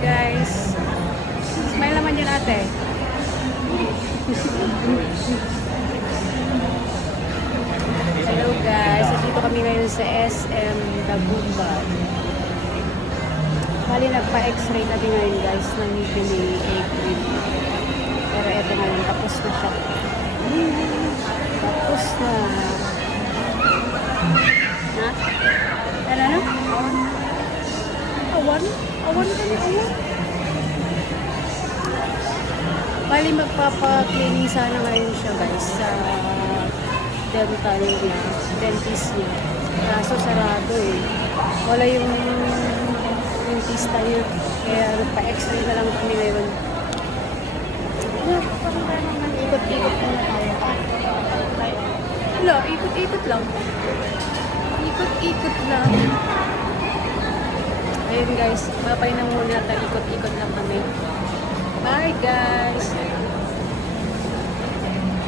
guys. Smile naman yun ate. Hello guys. Dito kami ngayon sa SM Dagupan. Bali nagpa-x-ray kami ngayon guys ng ngipin ni April. Pero eto ngayon, tapos na siya. Tapos na. Ha? Ano na? Awan? Awan kami, awan. Bali magpapa-cleaning sana ngayon siya guys sa dental niya, dentist niya. Kaso sarado eh. Wala yung dentista niya. Kaya nagpa-x-ray na lang kami ngayon. Ikot-ikot muna tayo. Wala, ikot-ikot lang. Ikot-ikot lang. Ayun guys, babay na muna tayo. Ikot-ikot lang kami. Bye guys!